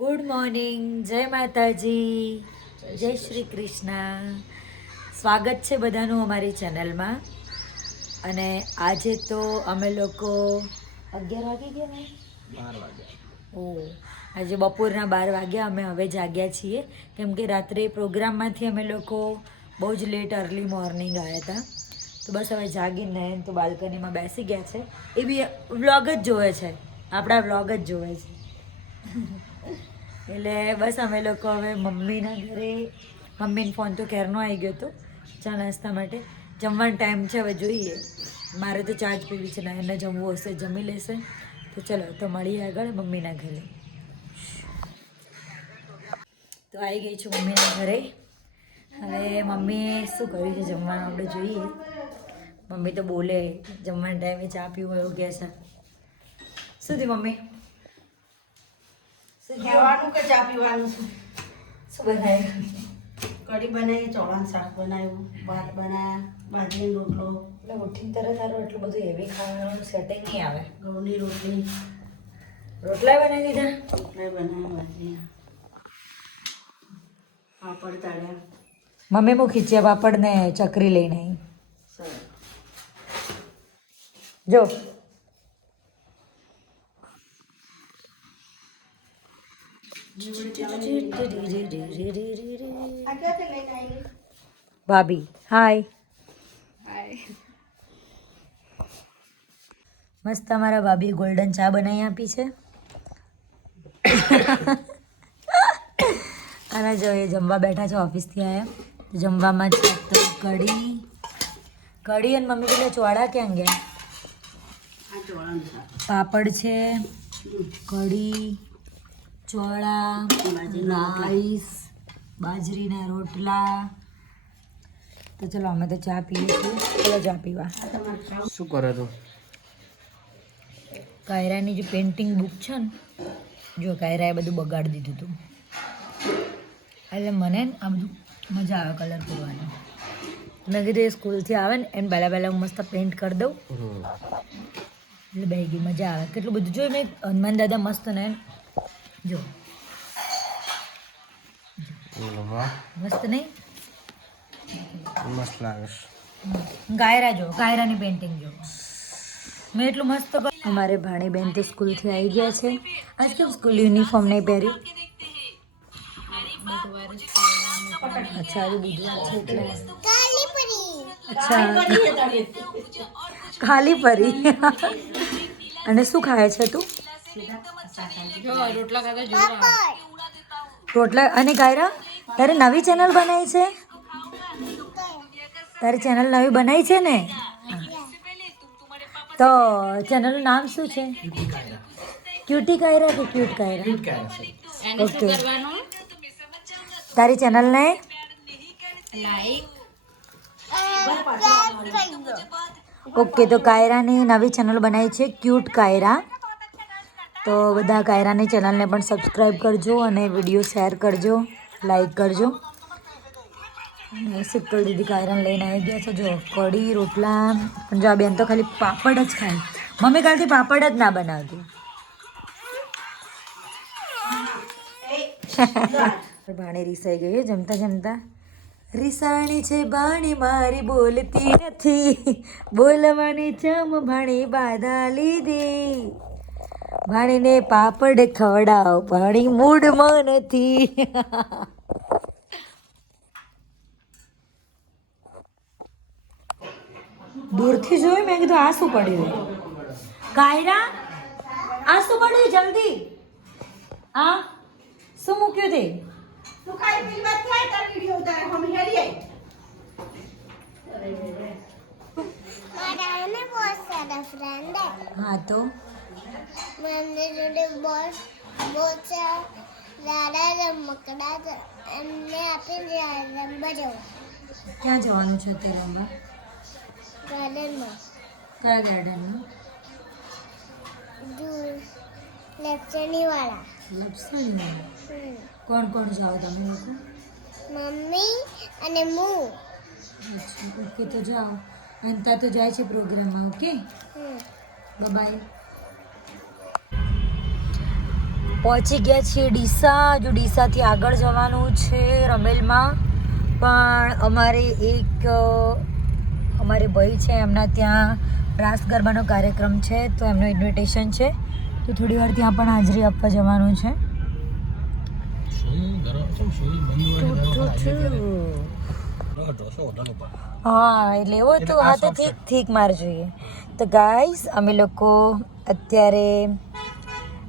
Good morning, જય માતાજી, જય શ્રી કૃષ્ણ. સ્વાગત છે બધાનું અમારી ચેનલમાં. અને આજે તો અમે લોકો 11 વાગી ગયા ને 12 વાગ્યા. ઓ આજે બપોરના 12 વાગ્યા અમે હવે જાગ્યા છીએ, કેમ કે રાત્રે પ્રોગ્રામમાંથી અમે લોકો બહુ જ લેટ અર્લી મોર્નિંગ આવ્યા હતા. તો બસ હવે જાગીને તો બાલ્કનીમાં બેસી ગયા છે. એ બી વ્લોગ જ જોવે છે, આપણા વ્લોગ જ જોવે છે. એટલે બસ અમે લોકો હવે મમ્મીના ઘરે, મમ્મીનો ફોન તો ક્યારનો આવી ગયો હતો ચા નાસ્તા માટે. જમવાનો ટાઈમ છે, હવે જોઈએ. મારે તો ચા જ પીવી છે ને એને જમવું હશે, જમી લેશે. તો ચલો તો મળીએ આગળ મમ્મીના ઘરે. તો આવી ગઈ છું મમ્મીના ઘરે. હવે મમ્મીએ શું કર્યું છે જમવાનું આપણે જોઈએ. મમ્મી તો બોલે જમવાના ટાઈમે ચા પીવું એવું કહે છે. શું થયું મમ્મી? કહેવાનું કે ચા પીવાનું છે. શું બનાવ્યું? કઢી બનાવી, ચોળાનું શાક બનાવ્યું, ભાત બનાવ્યા, બાજરીનો રોટલો, એટલે ઉઠીને તરત તારું એટલું બધું હેવી ખાવાનું સેટિંગ નહીં આવે. ઘઉંની રોટલી, રોટલા બનાવી દીધા? રોટલા બનાવ્યા, બાજરી, પાપડ તળ્યા. મમ્મી હું ખીચ્યા પાપડ ને ચકરી લઈને આવી. સરસ. જો ભાભી હાય. મસ્ત અમારા ભાભી ગોલ્ડન ચા બનાવી આપી છે. અને જો એ જમવા બેઠા છે, ઓફિસથી આવ્યા. જમવામાં છે તો કઢી અને મમ્મી પેલા ચોળા ક્યાં ગયા? આ ચોળાનું શાક, પાપડ છે, કઢી, ચોળા, રાઈસ, બાજરીના રોટલા. તો ચલો અમે તો ચા પીએ છીએ. ચલો ચા પીવા. શું કરે તું? કાયરાની જે પેઇન્ટિંગ બુક છે ને, જો કાયરાએ બધું બગાડી દીધું હતું. એટલે મને આ બધું મજા આવે કલર કરવાની. મેં કીધું એ સ્કૂલથી આવે ને એને પહેલાં હું મસ્ત પેઇન્ટ કરી દઉં એટલે બે ગઈ મજા આવે. કેટલું બધું જોયું મેં હનુમાન દાદા મસ્ત ને જો મસ્ત નહીં? મસ્ત લાગે છે. કાયરા જો, કાયરાની પેઇન્ટિંગ જો મેં એટલું મસ્ત. અમારે ભાણીબેન તો સ્કૂલથી આવી ગયા છે. આજ કેમ સ્કૂલ યુનિફોર્મ નહીં પહેર્યું? અચ્છા આજે બુધવાર છે એટલે. અચ્છા ખાલી પરી. અને શું ખાય છે તું? રોટલા. અને કાયરા તારે નવી ચેનલ બનાવી છે? તારી ચેનલ નવી બનાવી છે ને? તો ચેનલનું નામ શું છે? ક્યુટી કાયરા કે ક્યુટ કાયરા? ઓકે. તારી ચેનલને ઓકે. તો કાયરાની નવી ચેનલ બનાવી છે ક્યુટ કાયરા. તો બધા કાયરાની ચેનલને પણ સબસ્ક્રાઈબ કરજો અને વિડીયો શેર કરજો, લાઈક કરજો. શીતલ દીદી કાયરાને લઈને આવી ગયા છે. જો કઢી, રોટલા. પણ જો આ બેન તો ખાલી પાપડ જ ખાય. મમ્મી કાલથી પાપડ જ ના બનાવતી. ભાણી રીસાઈ ગઈ હે જમતા જમતા. રીસાણી છે ભાણી મારી બોલતી નથી, બોલવાની ચમ ભાણી બાધા લીધી. ભાણીને પાપડ ખવડાવ, ભાણી મૂડમાં નથી. દૂરથી જોયું મેં કીધું આ શું પડ્યું? કાયરા આ શું પડ્યું? જલ્દી આ શું મૂક્યું તે? તું ખાઈ પીને વાત થાય તાર વિડિયો ઉતારે હમ હેરીએ. મારા ને બહુ સારા ફ્રેન્ડ હે. હા તો મને જોડે બહુ સારા રમકડા છે. એમને આપીને રમવા જવું ક્યાં જવાનું છે તે રમવા? ગાર્ડનમાં. કયા ગાર્ડનમાં? લેક્ચરની વાળા. લપસણીમાં. કોણ કોણ જાઓ તમે લોકો? મમ્મી અને હું. અચ્છા ઓકે. તો જાઓ. અંતા તો જાય છે પ્રોગ્રામમાં. Okay bye. પહોંચી ગયા છીએ ડીસા. જો ડીસાથી આગળ જવાનું છે રમેલમાં, પણ અમારે ભાઈ છે એમના ત્યાં રાસ ગરબાનો કાર્યક્રમ છે, તો એમનું ઇન્વિટેશન છે, તો થોડી વાર ત્યાં પણ હાજરી આપવા જવાનું છે. હા એટલે એવું હતું. હા તો ઠીક મારે જોઈએ. તો ગાઈસ અમે લોકો અત્યારે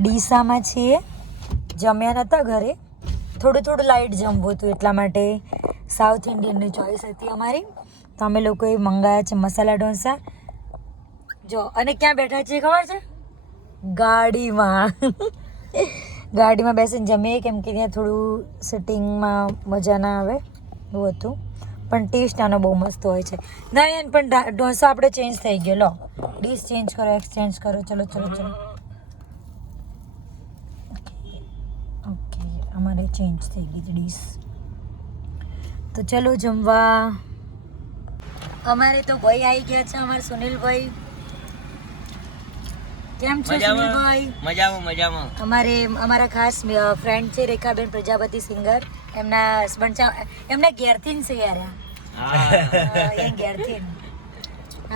ડીસામાં છીએ. જમ્યા નહોતા ઘરે, થોડું લાઇટ જમવું હતું, એટલા માટે સાઉથ ઇન્ડિયનની ચોઈસ હતી અમારી, તો અમે લોકોએ મંગાવ્યા છે મસાલા ઢોસા. જો અને ક્યાં બેઠા છીએ ખબર છે? ગાડીમાં. ગાડીમાં બેસીને જમીએ, કેમ કે ત્યાં થોડું સિટિંગમાં મજા ના આવે એવું હતું, પણ ટેસ્ટ આનો બહુ મસ્ત હોય છે. નહીં પણ ઢોસા આપણે ચેન્જ થઈ ગયો. લો ડીશ ચેન્જ કરો, એક્સચેન્જ કરો. ચલો ઓકે, અમારે ચેન્જ થઈ ગઈ ડીશ. તો ચલો જમવા. અમારે તો ભાઈ આવી ગયા છે, અમારા સુનિલભાઈ. કેમ છો સુનિલભાઈ? મજામાં. અમારા ખાસ ફ્રેન્ડ છે રેખાબેન પ્રજાપતિ સિંગર. એમના હસબન્ડ છે, એમના ઘેરથી છે યાર. એ ઘેરથી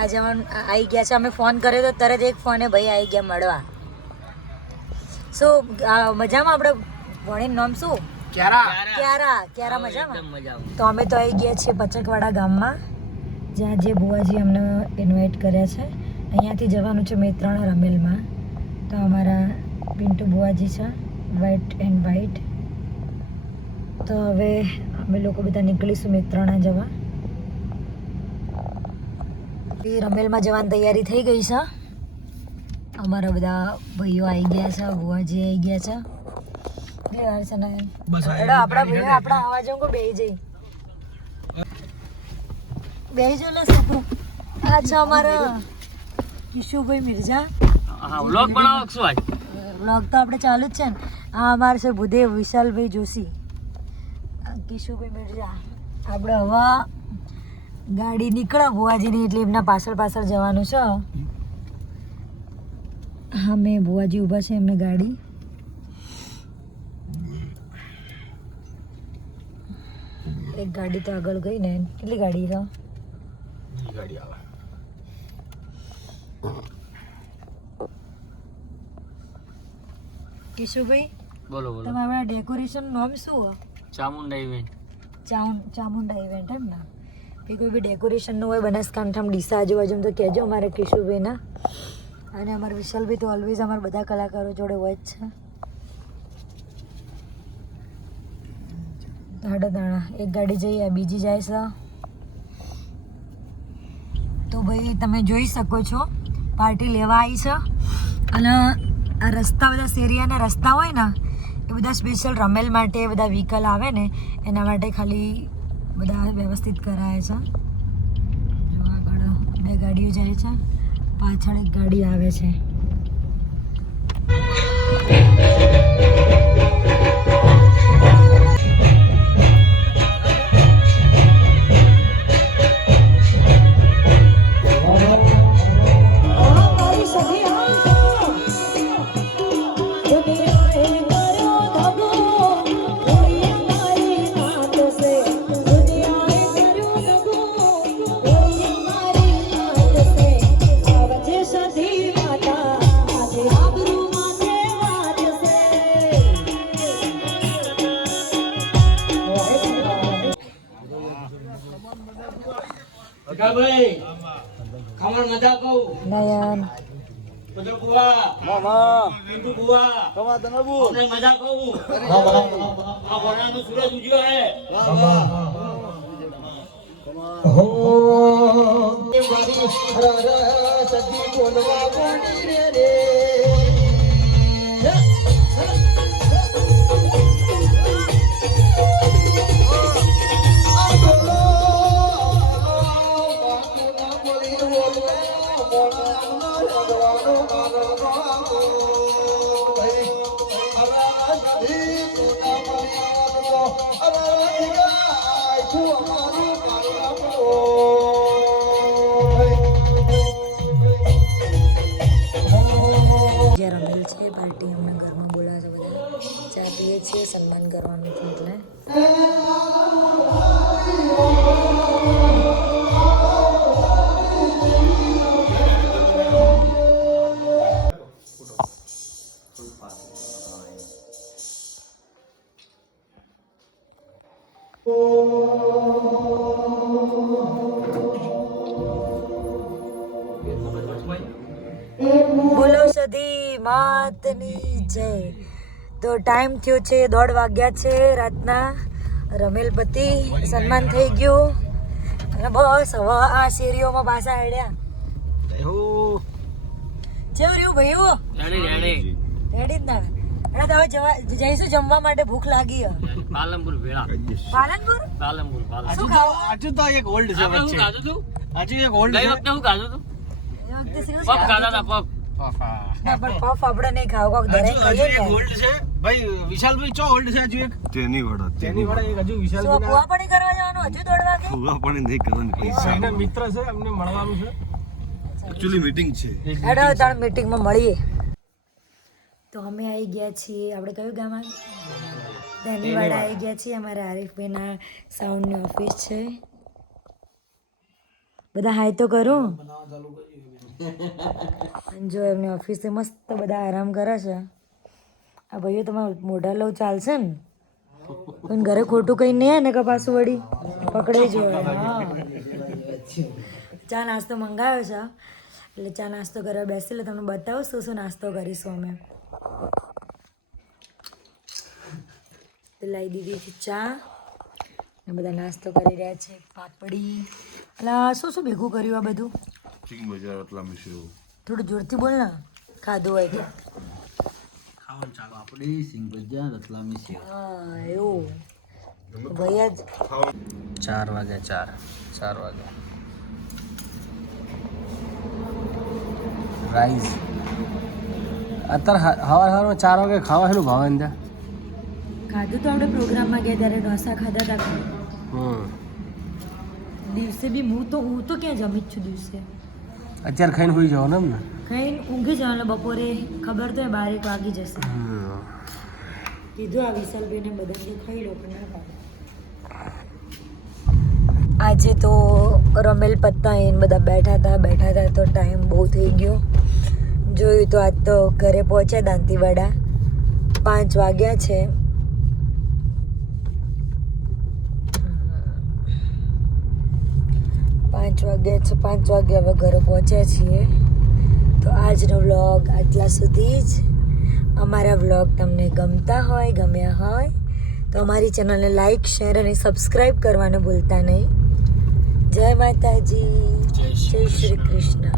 આજે આવી ગયા છે. અમે ફોન કર્યો તો તરત એક ફોને ભાઈ આવી ગયા મળવા. શું મજામાં? આપણે ભણીનું નામ શું? ક્યારા. મજામાં. તો અમે તો આવી ગયા છીએ પચકવાડા ગામમાં, જ્યાં જે બુવાજી અમને ઇન્વાઇટ કર્યા છે. અહીંયાથી જવાનું છે મેત્રાણા રમેલમાં. તો અમારા પિન્ટુ બુવાજી છે, વ્હાઈટ. તો હવે અમે લોકો બધા નીકળીશું મેત્રાણા જવા. રમેલમાં જવાની તૈયારી થઈ ગઈ છે. અમારા બધા ભાઈઓ આવી ગયા છે, બુવાજી આવી ગયા છે. આપણા ભાઈઓ આપણા અવાજ બેહી જો લે છોકરો. આ છે અમારા કિશુભાઈ મિર્ઝા. વ્લોગ બનાવો શું આજ? વ્લોગ તો આપણે ચાલુ જ છે ને. આ અમારે છે ભૂદેવ વિશાલભાઈ જોશી, કિશુભાઈ મિર્ઝા. આપણે હવે ગાડી નીકળે બુવાજીની, એટલે એમના પાછળ જવાનું છે. હા, મેં બુવાજી ઊભા છે, એમને ગાડી. એક ગાડી તો આગળ ગઈ ને. કેટલી ગાડી છે? કિશુભાઈ બોલો. તમારા ડેકોરેશન નામ શું હોય? ચામુંડા ઇવેન્ટ એમ ને? એ કોઈ બી ડેકોરેશનનું હોય બનાસકાંઠામાં ડીસા આજુબાજુમાં તો કહેજો અમારા કિશુભાઈના. અને અમારા વિશાલભાઈ તો ઓલવેઝ અમારા બધા કલાકારો જોડે હોય જ છે. દાણા એક ગાડી જઈએ, બીજી જાય છે. તો ભાઈ તમે જોઈ શકો છો પાર્ટી લેવા આવી છે. અને આ રસ્તા બધા શેરિયાના રસ્તા હોય ને, એ બધા સ્પેશિયલ રમેલ માટે બધા વ્હીકલ આવે ને, એના માટે ખાલી બધા વ્યવસ્થિત કરાય છે. જો આગળ 2 ગાડીઓ જાય છે, પાછળ એક ગાડી આવે છે. નયન જે રમેલ છે પાર્ટી અમને ઘરમાં બોલાવે છે બધા. ચા પીએ છીએ, સન્માન કરવાનું છે એટલે. બોલો સધી માતની જય. તો ટાઈમ થયો છે 1:30 વાગ્યા છે રાતના. રમેલપતિ સન્માન થઈ ગયું અને બસ હવે આ શેરીઓમાં પાછા હેડ્યા. જેવું રહ્યું ભાઈઓ રેડી જ ના એના હવે જઈશું જમવા માટે. ભૂખ લાગી હે. પાલનપુર ભેળા. પાલનપુર પાલનપુર શું ખાવું? આજુ તો એક ઓલ્ડ છે આપણે શું વચ્ચે ખાધું તું? આજુ એક ઓલ્ડ ગઈ છે વખતે શું ખાધું તું? એ વખતે શેનું પફ ખાધા હતા, પફ. ના, પણ પફ આપણે નહીં ખાવ કોક દરેક આજુ ખાઈએ એક ને. ઓલ્ડ છે ભાઈ વિશાલભાઈ ચો ઓલ્ડ છે આજુ એક તેની વડા એક હજુ શું વિશાલભાઈ કુવા પાણી કરવા જવાનું હજુ 1:30 વાગે? એના મિત્ર છે અમને મળવાનું છે એક્ચ્યુઅલી મીટિંગ છે હેડો તાર મીટિંગમાં મળીએ. તો અમે આવી ગયા છીએ, આપણે કયું ગામ આવ્યું? ધનીવાડા આવી ગયા છીએ. અમારા આરીફભાઈના સાઉન્ડની ઓફિસ છે. બધા હાય તો કરું. જો એમની ઓફિસે મસ્ત બધા આરામ કરે છે. આ ભાઈઓ તમારે મોઢા લવ ચાલશે ને પણ ઘરે ખોટું કંઈ નહીં આવે ને કે પાછું વળી પકડે જ હોય. હા, ચા નાસ્તો મંગાવ્યો છે એટલે ચા નાસ્તો કરવા બેસી એટલે તમને બતાવું શું શું નાસ્તો કરીશું અમે. તો લાવી દીધી છે ચા ને બધા નાસ્તો કરી રહ્યા છે. પાપડી એટલે શું શું ભેગું કર્યું આ બધું? થોડું જોરથી બોલ ને ખાધું હોય તો. પાપડી સિંગ ભજીયા રતલામી સેવ. હા એવું ભાઈ જ 4 વાગ્યા 4 વાગ્યા રાઈસ અત્યારે હવારમાં 4 વાગે ખાવા હેલું ભાવે ને ત્યાં ખાધું તો આપણે પ્રોગ્રામમાં ગયા ત્યારે ઢોસા ખાધા હતા. દિવસે બી હું તો ક્યાં જમી જ છું દિવસે. અત્યારે ખાઈને હોઈ જવાનું એમ ને ખાઈને ઊંઘી જવાનું એટલે બપોરે ખબર તો 12 વાગી જશે. કીધું આ વિશાલભાઈને બધાને ખાઈ લો પણ ના ખાધું. આજે તો રમેલ પત્તા એને બધા બેઠા હતા તો ટાઈમ બહુ થઈ ગયો. જોયું તો આજ તો ઘરે પહોંચ્યા દાંતીવાડા 5 વાગ્યા છે. 5 વાગે હવે ઘરે પહોંચ્યા છીએ. તો આજનો વ્લોગ આટલા સુધી જ. અમારા વ્લોગ તમને ગમ્યા હોય તો અમારી ચેનલને લાઈક શેર અને સબસ્ક્રાઈબ કરવાનું ભૂલતા નહીં. જય માતાજી, જય શ્રી કૃષ્ણ.